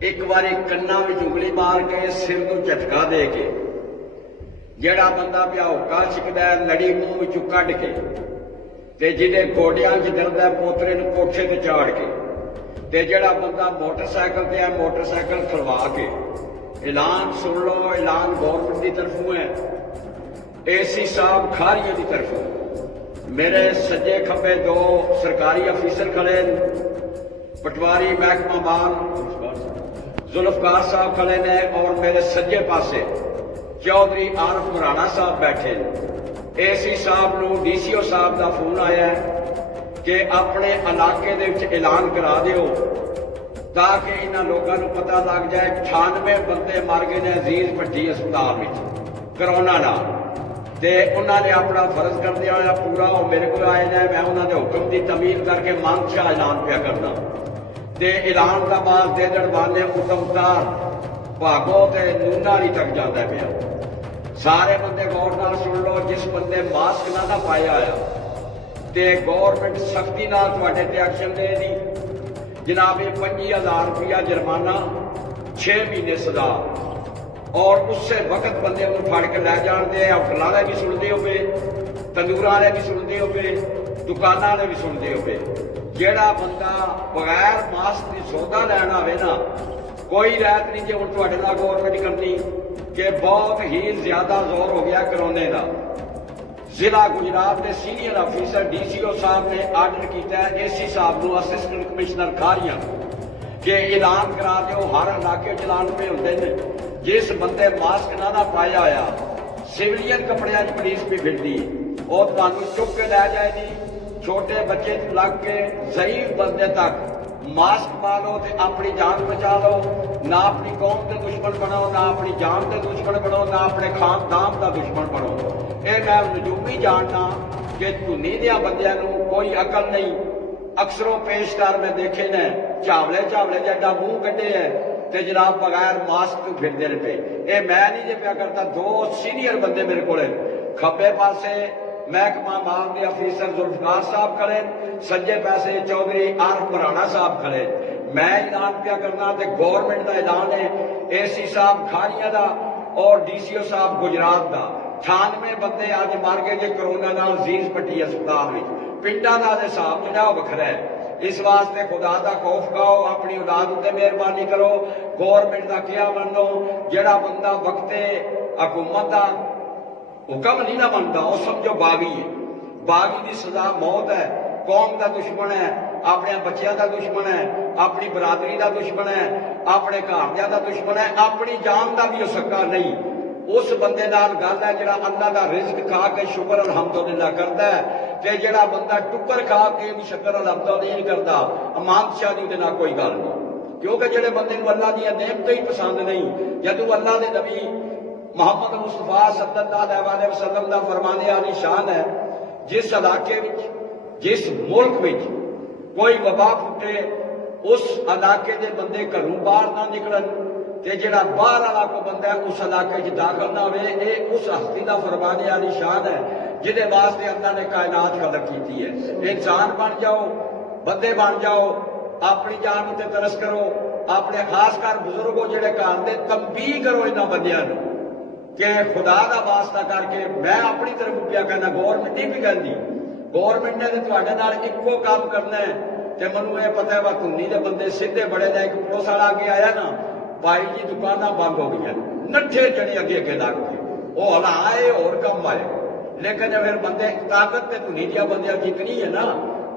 ایک باری کنا میں انگلی مار کے سر کو جھٹکا دے کے جڑا بندہ پیا ہوکا چکدا ہے لڑی منہ وچوں کڈ کے تے جہدے گوڈیاں چ درد ہے پوترے نوں کوٹھے تے چاڑ کے تے جڑا بندہ موٹر سائیکل تے ہے موٹر سائیکل کھلوا کے اعلان سن لو، اعلان گورنمنٹ کی طرفوں ہے، اے سی صاحب کھاریے کی طرفوں، میرے سجے کھبے دو سرکاری افیسر کھڑے، پٹواری محکمہ بان ذوالفقار صاحب کھڑے نے، اور میرے سجے پاسے چودھری عارف مرانا صاحب بیٹھے، اے سی صاحب نو ڈی سی او صاحب دا فون آیا ہے کہ اپنے علاقے دے وچ اعلان کرا دیو تاکہ انہاں لوگاں نو پتہ لگ جائے 98 بندے مر گئے نے عزیز بھٹی ہسپتال وچ کرونا نال، تے انہاں نے اپنا فرض کردیا ہوا پورا وہ میرے کو آئے نے، میں انہاں دے حکم دی تعمیل کر کے مانشاہ اعلان پیا کرنا، تے اعلان دا باز دے دڑ والے ختم تار بھاگو تے نونالی تک جاندا پیا۔ سارے بندے غور نال سن لو، جس بندے ماسک نہ پایا آیا تے گورنمنٹ سختی نال تواڈے تے ایکشن دے دی، جناب 25,000 روپیہ جرمانہ، 6 مہینے سزا، اور اس سے وقت بندے کو پھڑ کے لے جان دے، ہوٹل والے بھی سنتے ہوئے، تندور والے بھی سنتے ہوئے، دکان والے بھی سنتے ہوئے، جیڑا بندہ بغیر ماسک کی سودا لینا ہوئے نا، کوئی رعایت نہیں جی ہوں تھوڑے نال گورنمنٹ کرنی کہ بہت ہی زیادہ زور ہو گیا کرونے کا۔ ضلع گجرات کے سینئر افیسر ڈی سی او صاحب نے آرڈر کیتا ہے اے سی صاحب نو اسسٹنٹ کمشنر کھاریاں کہ اعلان کرا دیو، ہر علاقے چلان پہ ہوتے ہیں، جس بندے ماسک نہ پایا آیا سویلین کپڑے پولیس بھی پھرتی اور تمہیں چک کے لے جائے گی، چھوٹے بچے لگ کے ضعیف بندے تک ماسک پا لو تے اپنی جان بچا لو، نہ اپنی قوم کے دشمن بنو، نہ اپنی جان کے دشمن بنو، نہ اپنے خاندان کا دشمن بنو۔ اے میں نجومی جاننا کہ دنیا دیا بندیاں نو کوئی عقل نہیں، اکثروں پیش کر میں دیکھے نے چاولے جڈا منہ کٹے ہے تے جناب بغیر ماسک تو پھرتے رہے۔ اے میں نہیں جے پیا کرتا، دو سینئر بندے میرے کو کھبے پاسے محکمہ مال کے افیسر ذوالفقار صاحب کھڑے، سجے پاسے چودھری عارف مرانا صاحب کھڑے، میں اعلان پیا کرنا تے گورنمنٹ دا اعلان ہے، اے سی صاحب کھاریاں دا اور ڈی سی او صاحب گجرات دا 98 بندے اج مر گئے جے کرونا نال عزیز بھٹی ہسپتال وچ، پنڈاں دا حساب جڑا وہ وکھرا ہے۔ اس واسطے خدا دا خوف کھاؤ، اپنی اولاد تے مہربانی کرو، گورنمنٹ دا کیا منو، جڑا بندہ وقتے حکومت دا حکم نہیں نہ منتا وہ سمجھو باغی ہے، باغی دی سزا موت ہے، قوم دا دشمن ہے، اپنے بچیاں دا دشمن ہے، اپنی برادری دا دشمن ہے، اپنے گھر دا دشمن ہے، اپنی جان دا بھی ہو سکا نہیں۔ اس بندے نال گل ہے جڑا اللہ دا رزق کھا کے شکر الحمدللہ کرتا ہے، تے جڑا بندہ ٹکر کھا کے بھی شکر الحمدللہ نہیں کرتا، امان شاہ دی نہ کوئی گل نہیں، کیونکہ جڑے بندے کو اللہ دی نعمتیں ہی پسند نہیں، جدوں اللہ دے نبی محمد مصطفیٰ صلی اللہ علیہ وسلم دا فرمانے علی شان ہے، جس علاقے وچ جس ملک وچ کوئی وبا پھٹے اس علاقے دے بندے گھروں باہر نہ نکلن، تے جڑا باہر والا کو بندہ ہے اس علاقے وچ داخل نہ ہوئے، اے اس ہستی دا فرمانے علی شان ہے جہدے واسطے اللہ نے کائنات خلق کیتی ہے۔ انسان بن جاؤ، بندے بن جاؤ، اپنی جان تے ترس کرو، اپنے خاص کر بزرگوں جڑے گھر دے تنبیہ کرو انہاں بندیاں نوں کہ خدا دا واسطہ کر کے میں اپنی طرف پیا کہنا، گورنمنٹ نہیں بھی کہندی، گورنمنٹ نے تے تواڈے نال اکو کام کرنا ہے، تے منوں یہ پتہ ہے وا دھنی دے بندے سیدھے بڑے نے، ایک پڑوس والا اگے آیا نا، بھائی جی دکاناں بند ہو گئی ہیں، نٹھے چڑے اگے لگ گئے، وہ ہلا آئے اور کم آئے، لیکن پھر بندے طاقت تے دھنی دیا بندیاں جتنی ہے نا،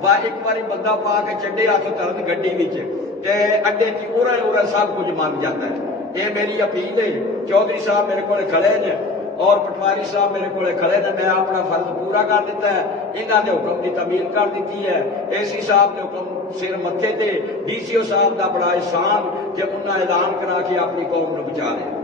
وا ایک باری بندہ پا کے چڈے ہاتھ ترن گڈی وچ تے اڈے چ اورا سب کچھ مان جاتا ہے۔ یہ میری اپیل ہے، چودھری صاحب میرے کو کھڑے ہیں اور پٹواری صاحب میرے کو کھڑے ہیں، میں اپنا فرض پورا کر دیتا ہے، انہوں نے حکم کی تعمیل کر دیتی ہے، اے سی صاحب نے حکم سر متھے تے، ڈی سی او صاحب کا بڑا احسان کہ انہوں نے اعلان کرا کے اپنی قوم کو بچا لیا۔